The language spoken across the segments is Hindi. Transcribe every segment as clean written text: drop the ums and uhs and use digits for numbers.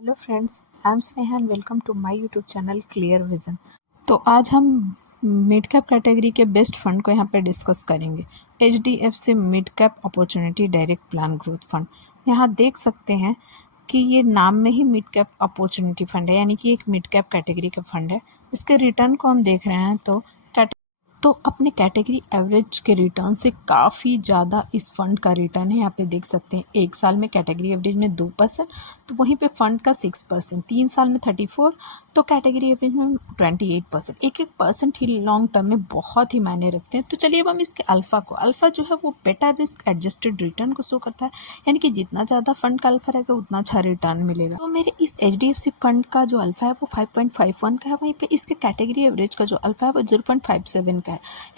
Hello friends, I am Sneha and welcome to my YouTube channel clear vision. तो आज हम मिड कैप कैटेगरी के बेस्ट फंड को यहाँ पे डिस्कस करेंगे। HDFC mid cap opportunity direct plan growth fund. यहाँ देख सकते हैं कि ये नाम में ही मिड कैप अपॉर्चुनिटी फंड है, यानी कि एक मिड कैप कैटेगरी का फंड है। इसके रिटर्न को हम देख रहे हैं तो अपने कैटेगरी एवरेज के रिटर्न से काफ़ी ज़्यादा इस फंड का रिटर्न है। यहाँ पे देख सकते हैं एक साल में कैटेगरी एवरेज में 2%, तो वहीं पे फंड का 6%, 3 साल में 34, तो कैटेगरी एवरेज में 28%। एक परसेंट ही लॉन्ग टर्म में बहुत ही मायने रखते हैं। तो चलिए अब हम इसके अल्फ़ा जो है वो बेटर रिस्क एडजस्टेड रिटर्न को शो करता है, यानी कि जितना ज़्यादा फंड का अल्फ़ा रहेगा उतना अच्छा रिटर्न मिलेगा। तो मेरे इस HDFC फंड का जो अल्फ़ा है वो 5.51 का है, वहीं पे इसके कैटेगरी एवरेज का जो अल्फ़ा है वो 0.57 का है,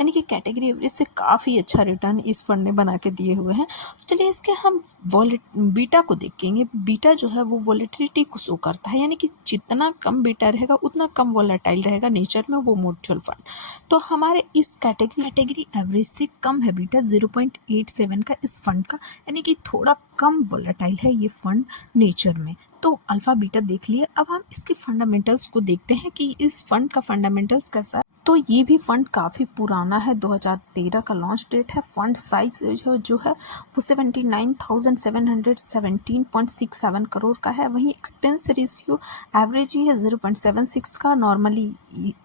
यानी कि कैटेगरी एवरेज से काफ़ी अच्छा रिटर्न इस फंड ने बना के दिए हुए हैं। चलिए इसके हम बीटा को देखेंगे। बीटा जो है वो वॉलेटिलिटी को शो करता है, यानी कि जितना कम बीटा रहेगा उतना कम वॉलेटाइल रहेगा नेचर में वो म्यूचुअल फंड। तो हमारे इस कैटेगरी एवरेज से कम है बीटा 0.87 का इस फंड का, यानी कि थोड़ा कम वॉलेटाइल है ये फंड नेचर में। तो अल्फा बीटा देख लिए। अब हम इसके फंडामेंटल्स को देखते हैं कि इस फंड का फंडामेंटल्स कैसा है। तो ये भी फंड काफ़ी पुराना है, 2013 का लॉन्च डेट है। फंड साइज जो है वो 79,717.67 करोड़ का है। वहीं एक्सपेंस रेशियो एवरेज ही है 0.76 का। नॉर्मली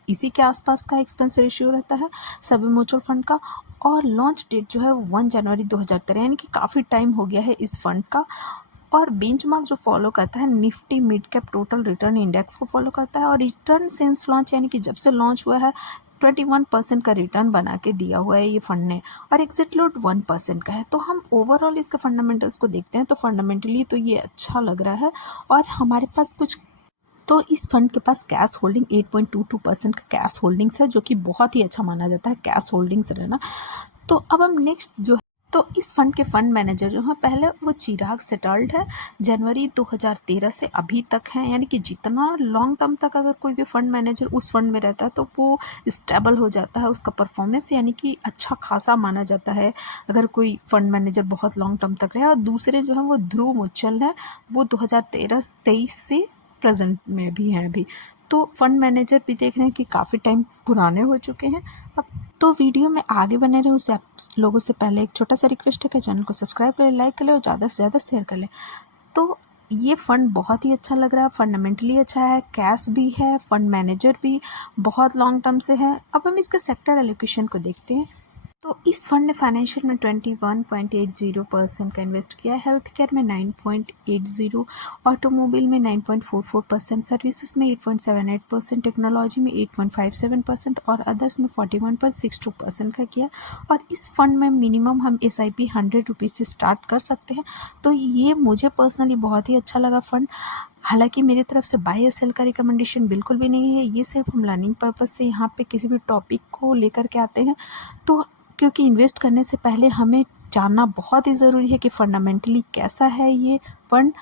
इसी के आसपास का एक्सपेंस रेशियो रहता है सभी म्यूचुअल फंड का। और लॉन्च डेट जो है 1 जनवरी 2013, यानी कि काफ़ी टाइम हो गया है इस फंड का। और बेंचमार्क जो फॉलो करता है Nifty mid cap total return index को फॉलो करता है। और रिटर्न सिंस लॉन्च, यानी कि जब से लॉन्च हुआ है 21% का रिटर्न बना के दिया हुआ है ये फंड ने। और एग्जिट लोड 1% का है। तो हम ओवरऑल इसके फंडामेंटल्स को देखते हैं तो फंडामेंटली तो ये अच्छा लग रहा है। और हमारे पास तो इस फंड के पास कैश होल्डिंग 8.22% का कैश होल्डिंग्स है, जो कि बहुत ही अच्छा माना जाता है कैश होल्डिंग्स रहना। तो अब हम नेक्स्ट तो इस फंड के फंड मैनेजर जो है पहले वो चिराग सेटल्ड है, जनवरी 2013 से अभी तक है, यानी कि जितना लॉन्ग टर्म तक अगर कोई भी फंड मैनेजर उस फंड में रहता है तो वो स्टेबल हो जाता है, उसका परफॉर्मेंस यानी कि अच्छा खासा माना जाता है अगर कोई फंड मैनेजर बहुत लॉन्ग टर्म तक रहे। और दूसरे जो है वो ध्रुव मुचल है, वो 2013-23 से प्रेजेंट में भी हैं अभी। तो फंड मैनेजर भी देख रहे हैं कि काफ़ी टाइम पुराने हो चुके हैं। अब तो वीडियो में आगे बने रहे उससे आप लोगों से पहले एक छोटा सा रिक्वेस्ट है कि चैनल को सब्सक्राइब करें, लाइक करें और ज़्यादा से ज़्यादा शेयर कर लें। तो ये फ़ंड बहुत ही अच्छा लग रहा है, फंडामेंटली अच्छा है, कैश भी है, फंड मैनेजर भी बहुत लॉन्ग टर्म से है। अब हम इसके सेक्टर एलोकेशन को देखते हैं। तो इस फंड ने फाइनेंशियल में 21.80% का इन्वेस्ट किया, हेल्थ केयर में 9.80%, ऑटोमोबाइल में 9.44%, सर्विसेज में 8.78%, टेक्नोलॉजी में 8.57% और अदर्स में 41.62% का किया। और इस फंड में मिनिमम हम SIP 100 रुपीज़ से स्टार्ट कर सकते हैं। तो ये मुझे पर्सनली बहुत ही अच्छा लगा फंड। हालांकि मेरी तरफ से बाय या सेल का रिकमेंडेशन बिल्कुल भी नहीं है, ये सिर्फ हम लर्निंग पर्पज़ से यहाँ पे किसी भी टॉपिक को लेकर के आते हैं। तो क्योंकि इन्वेस्ट करने से पहले हमें जानना बहुत ही ज़रूरी है कि फंडामेंटली कैसा है ये फंड।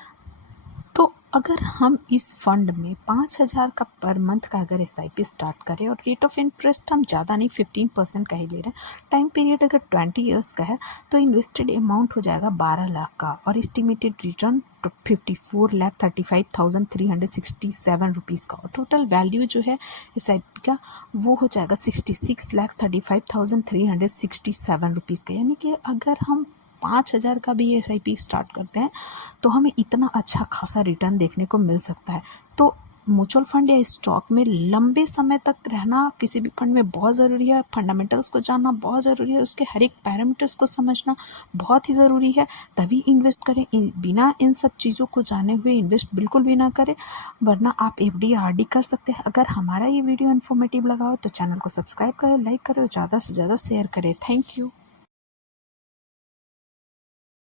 तो अगर हम इस फंड में 5,000 का पर मंथ का अगर SIP स्टार्ट करें और रेट ऑफ इंटरेस्ट हम ज़्यादा नहीं 15% का ही ले रहे हैं, टाइम पीरियड अगर 20 ईयर्स का है, तो इन्वेस्टेड अमाउंट हो जाएगा 12 लाख का और एस्टिमेटेड रिटर्न 54,35,367 रुपीज़ का। और टोटल वैल्यू जो है SIP का वो हो जाएगा 66,35,367 रुपीज़ का। यानी कि अगर हम 5,000 का भी SIP स्टार्ट करते हैं तो हमें इतना अच्छा खासा रिटर्न देखने को मिल सकता है। तो म्यूचुअल फंड या स्टॉक में लंबे समय तक रहना किसी भी फंड में बहुत ज़रूरी है। फंडामेंटल्स को जानना बहुत ज़रूरी है, उसके हर एक पैरामीटर्स को समझना बहुत ही ज़रूरी है, तभी इन्वेस्ट करें। बिना इन सब चीज़ों को जाने हुए इन्वेस्ट बिल्कुल भी ना करें, वरना आप FD RD कर सकते हैं। अगर हमारा ये वीडियो इन्फॉर्मेटिव लगा हो तो चैनल को सब्सक्राइब करें, लाइक करें और ज़्यादा से ज़्यादा शेयर करें। Thank you.